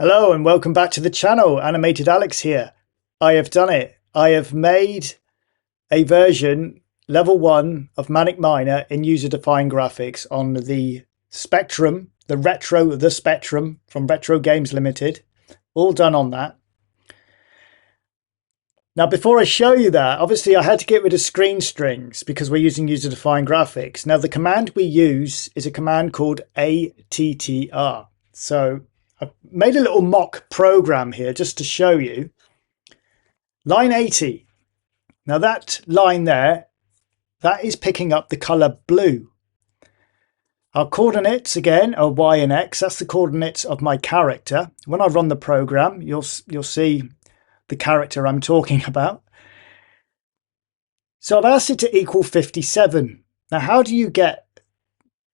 Hello and welcome back to the channel. Animated Alex here. I have done it. I have made a version level 1 of Manic Miner in user-defined graphics on the Spectrum, the Spectrum from Retro Games Limited. All done on that. Now before I show you that, obviously I had to get rid of screen strings because we're using user-defined graphics. Now the command we use is a command called ATTR. So I've made a little mock program here just to show you. Line 80. Now that line there, that is picking up the color blue. Our coordinates again are Y and X. That's the coordinates of my character. When I run the program, you'll see the character I'm talking about. So I've asked it to equal 57. Now how do you get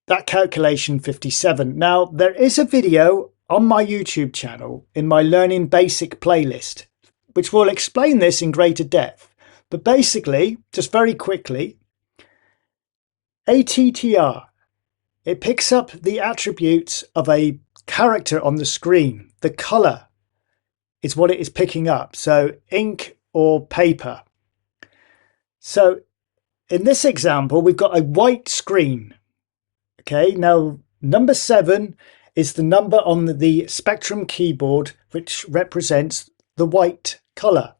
that calculation 57? Now there is a video on my YouTube channel in my Learning Basic playlist, which will explain this in greater depth. But basically, just very quickly, ATTR, it picks up the attributes of a character on the screen. The color is what it is picking up. So ink or paper. So in this example, we've got a white screen. Okay, now number 7 is the number on the Spectrum keyboard, which represents the white color.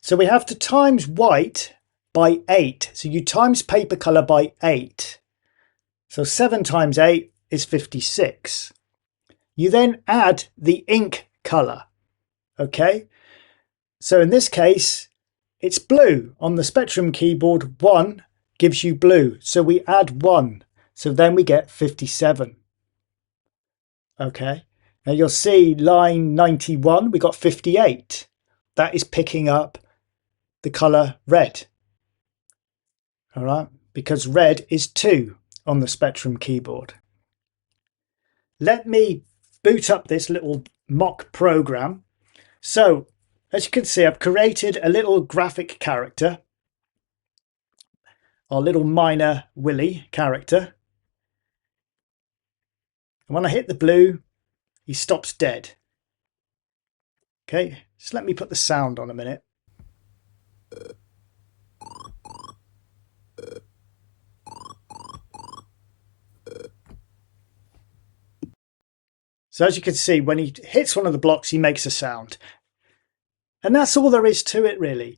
So we have to times white by 8. So you times paper color by 8. So 7 times 8 is 56. You then add the ink color. Okay. So in this case, it's blue. On the Spectrum keyboard, 1 gives you blue. So we add 1. So then we get 57. Okay, now you'll see line 91, we got 58. That is picking up the color red. All right, because red is 2 on the Spectrum keyboard. Let me boot up this little mock program. So as you can see, I've created a little graphic character, our little Miner Willy character. And when I hit the blue, he stops dead. Okay, just let me put the sound on a minute. So as you can see, when he hits one of the blocks, he makes a sound. And that's all there is to it, really.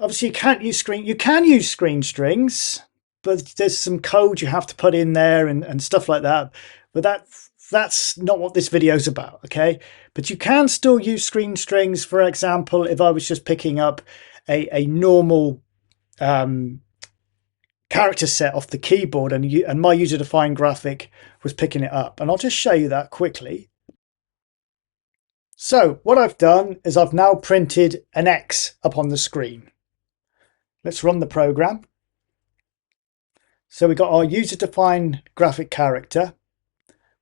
Obviously, you can't use you can use screen strings, but there's some code you have to put in there and stuff like that. But that's not what this video is about, okay? But you can still use screen strings. For example, if I was just picking up a normal character set off the keyboard and my user-defined graphic was picking it up. And I'll just show you that quickly. So what I've done is I've now printed an X up on the screen. Let's run the program. So we got our user-defined graphic character.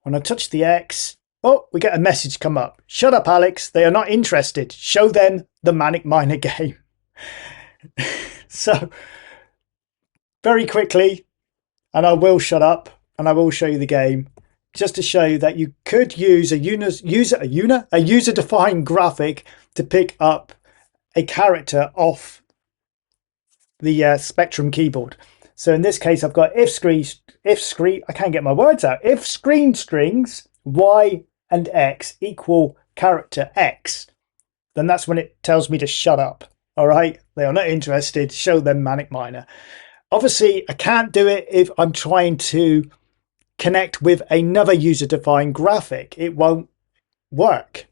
When I touch the X, oh, we get a message come up. Shut up, Alex. They are not interested. Show them the Manic Miner game. So very quickly, and I will shut up and I will show you the game just to show you that you could use a user-defined graphic to pick up a character off the Spectrum keyboard. So in this case, I've got if screen, I can't get my words out. If screen strings Y and X equal character X, then that's when it tells me to shut up. All right, they are not interested. Show them Manic Miner. Obviously, I can't do it if I'm trying to connect with another user-defined graphic. It won't work.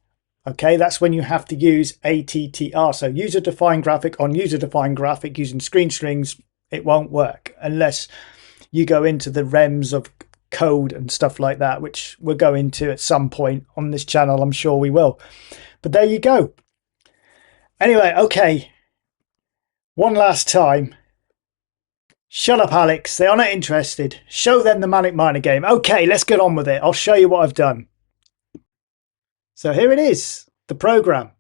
Okay, that's when you have to use ATTR. So user-defined graphic on user-defined graphic using screen strings, it won't work unless you go into the realms of code and stuff like that, which we'll go into at some point on this channel. I'm sure we will. But there you go. Anyway, okay. One last time. Shut up, Alex. They are not interested. Show them the Manic Miner game. Okay, let's get on with it. I'll show you what I've done. So here it is, the program.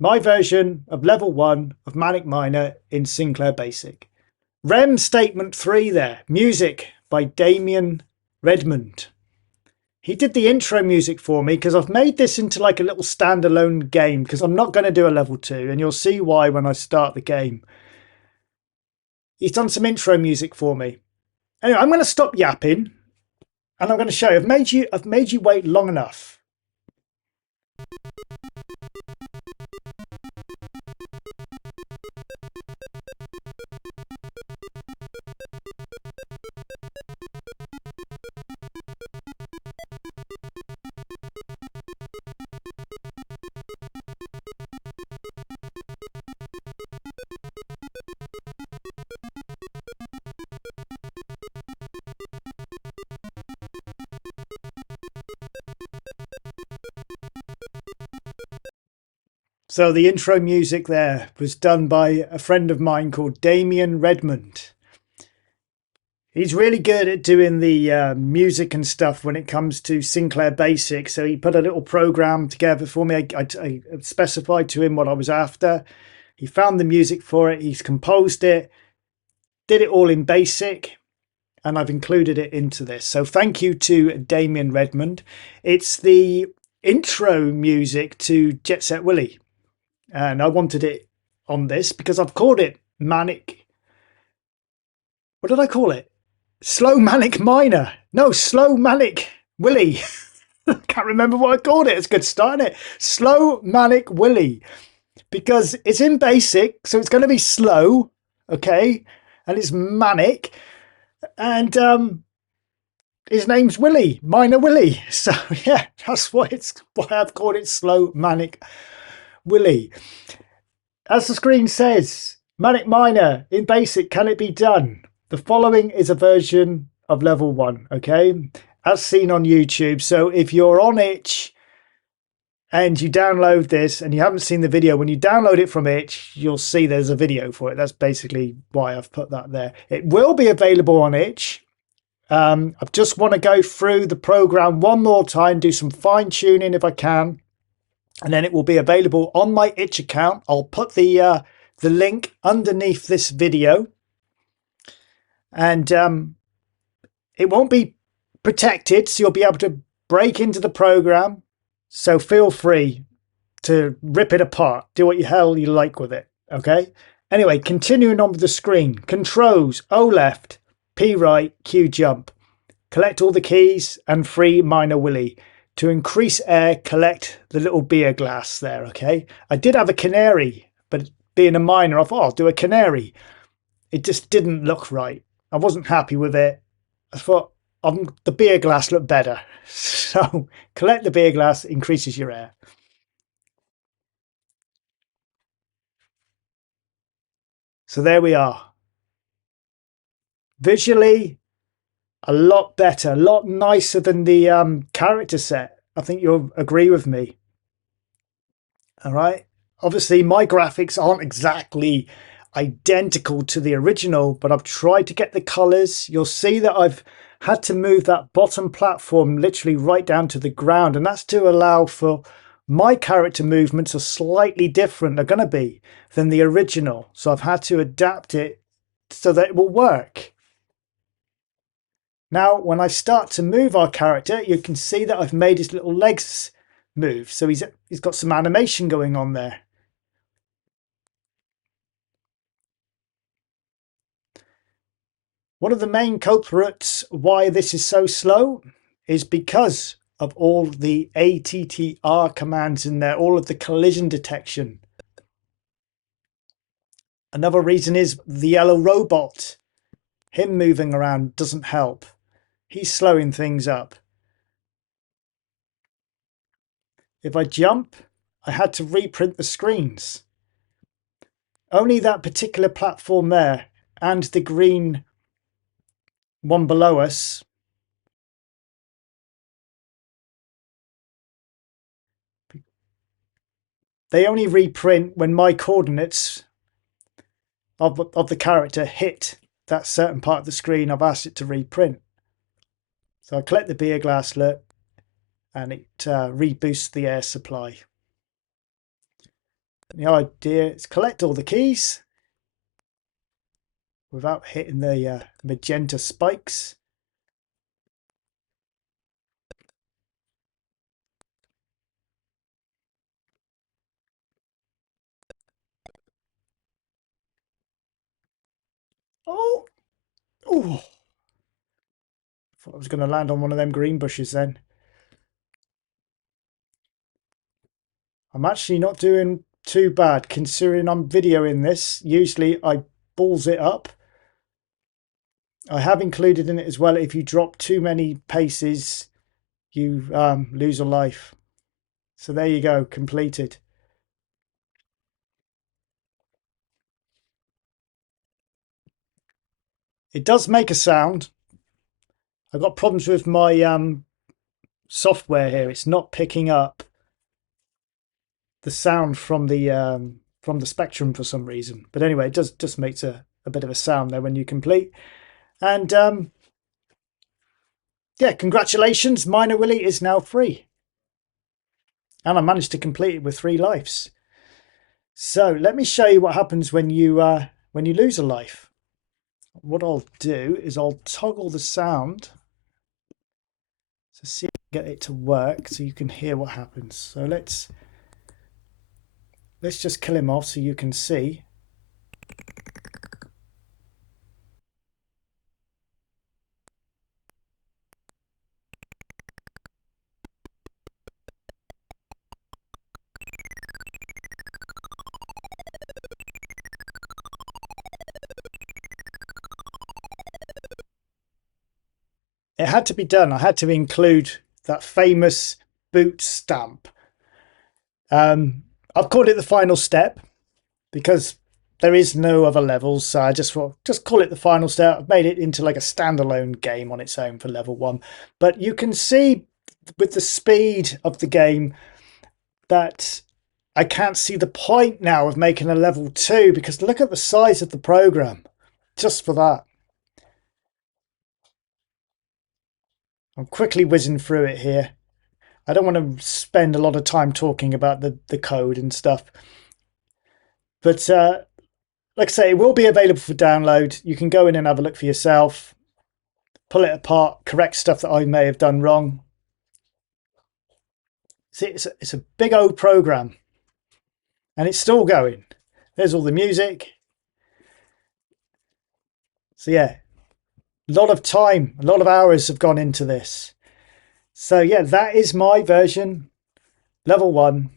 My version of level 1 of Manic Miner in Sinclair BASIC. Rem statement 3 there. Music by Damien Redmond. He did the intro music for me because I've made this into like a little standalone game because I'm not going to do a level 2 and you'll see why when I start the game. He's done some intro music for me. Anyway, I'm going to stop yapping and I'm going to show you. I've made you wait long enough. So the intro music there was done by a friend of mine called Damien Redmond. He's really good at doing the music and stuff when it comes to Sinclair BASIC. So he put a little program together for me. I specified to him what I was after. He found the music for it. He's composed it, did it all in BASIC, and I've included it into this. So thank you to Damien Redmond. It's the intro music to Jet Set Willy. And I wanted it on this because I've called it Manic. What did I call it? Slow Manic Miner. No, Slow Manic Willy. I can't remember what I called it. It's a good start, isn't it? Slow Manic Willy. Because it's in BASIC, so it's going to be slow, okay? And it's manic. And his name's Willy, Miner Willy. So yeah, that's why I've called it Slow Manic Willy. As the screen says, Manic Miner in BASIC, can it be done? The following is a version of level 1, okay? As seen on YouTube. So if you're on itch and you download this and you haven't seen the video, when you download it from itch, you'll see there's a video for it. That's basically why I've put that there. It will be available on itch. I just want to go through the program one more time, do some fine tuning if I can. And then it will be available on my itch account. I'll put the link underneath this video. And it won't be protected, so you'll be able to break into the program. So feel free to rip it apart. Do what the hell you like with it, okay? Anyway, continuing on with the screen. Controls, O left, P right, Q jump. Collect all the keys and free Miner Willy. To increase air, collect the little beer glass there, okay? I did have a canary, but being a miner, I thought I'll do a canary. It just didn't look right. I wasn't happy with it. I thought the beer glass looked better. So collect the beer glass, increases your air. So there we are. Visually, a lot better, a lot nicer than the character set. I think you'll agree with me. All right. Obviously, my graphics aren't exactly identical to the original, but I've tried to get the colors. You'll see that I've had to move that bottom platform literally right down to the ground, and that's to allow for my character movements are slightly different, they're going to be, than the original. So I've had to adapt it so that it will work. Now, when I start to move our character, you can see that I've made his little legs move. So he's got some animation going on there. One of the main culprits why this is so slow is because of all the ATTR commands in there, all of the collision detection. Another reason is the yellow robot. Him moving around doesn't help. He's slowing things up. If I jump, I had to reprint the screens. Only that particular platform there and the green one below us they only reprint when my coordinates of the character hit that certain part of the screen I've asked it to reprint. So I collect the beer glass, look, and it reboosts the air supply. The idea is collect all the keys without hitting the magenta spikes. Oh, thought I was going to land on one of them green bushes then. I'm actually not doing too bad considering I'm videoing this. Usually I balls it up. I have included in it as well, if you drop too many paces, you lose a life. So there you go, completed. It does make a sound. I've got problems with my software here. It's not picking up the sound from the spectrum for some reason. But anyway, it just makes a bit of a sound there when you complete. And yeah, congratulations, Miner Willie is now free. And I managed to complete it with 3 lives. So let me show you what happens when you lose a life. What I'll do is I'll toggle the sound to see if I can get it to work so you can hear what happens. So let's just kill him off so you can see. It had to be done. I had to include that famous boot stamp. I've called it the final step because there is no other levels, so I just thought, just call it the final step. I've made it into like a standalone game on its own for level 1. But you can see with the speed of the game that I can't see the point now of making a level 2 because look at the size of the program just for that. I'm quickly whizzing through it here. I don't want to spend a lot of time talking about the code and stuff. But like I say, it will be available for download. You can go in and have a look for yourself, pull it apart, correct stuff that I may have done wrong. See, it's a big old program and it's still going. There's all the music. So yeah, a lot of time, a lot of hours have gone into this. So yeah, that is my version, level 1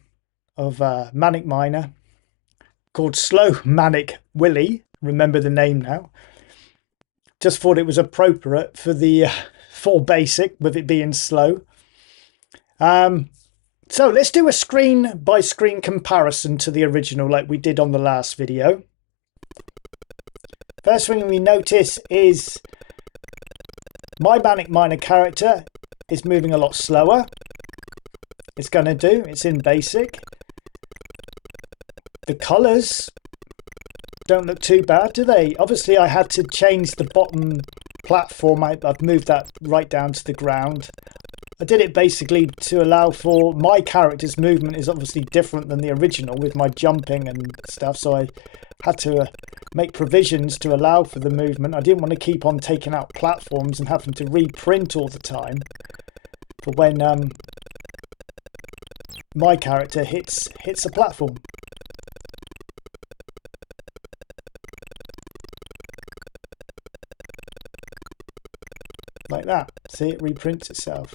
of Manic Miner, called Slow Manic Willie. Remember the name now. Just thought it was appropriate for the for basic with it being slow. So let's do a screen by screen comparison to the original like we did on the last video. First thing we notice is my Manic Miner character is moving a lot slower. It's going to do. It's in basic. The colours don't look too bad, do they? Obviously, I had to change the bottom platform. I've moved that right down to the ground. I did it basically to allow for my character's movement is obviously different than the original with my jumping and stuff. So I had to make provisions to allow for the movement. I didn't want to keep on taking out platforms and having to reprint all the time for when my character hits a platform. Like that. See, it reprints itself.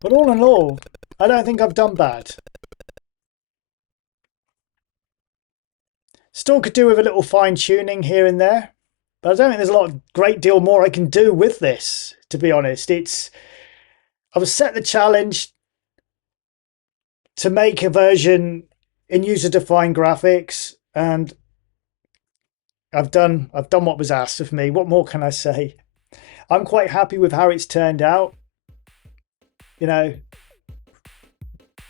But all in all, I don't think I've done bad. Still could do with a little fine tuning here and there, but I don't think there's a great deal more I can do with this, to be honest. I've set the challenge to make a version in user-defined graphics, and I've done what was asked of me. What more can I say? I'm quite happy with how it's turned out. You know,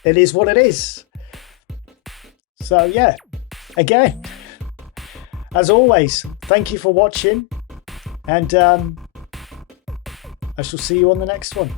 it is what it is. So yeah, again, as always, thank you for watching, and I shall see you on the next one.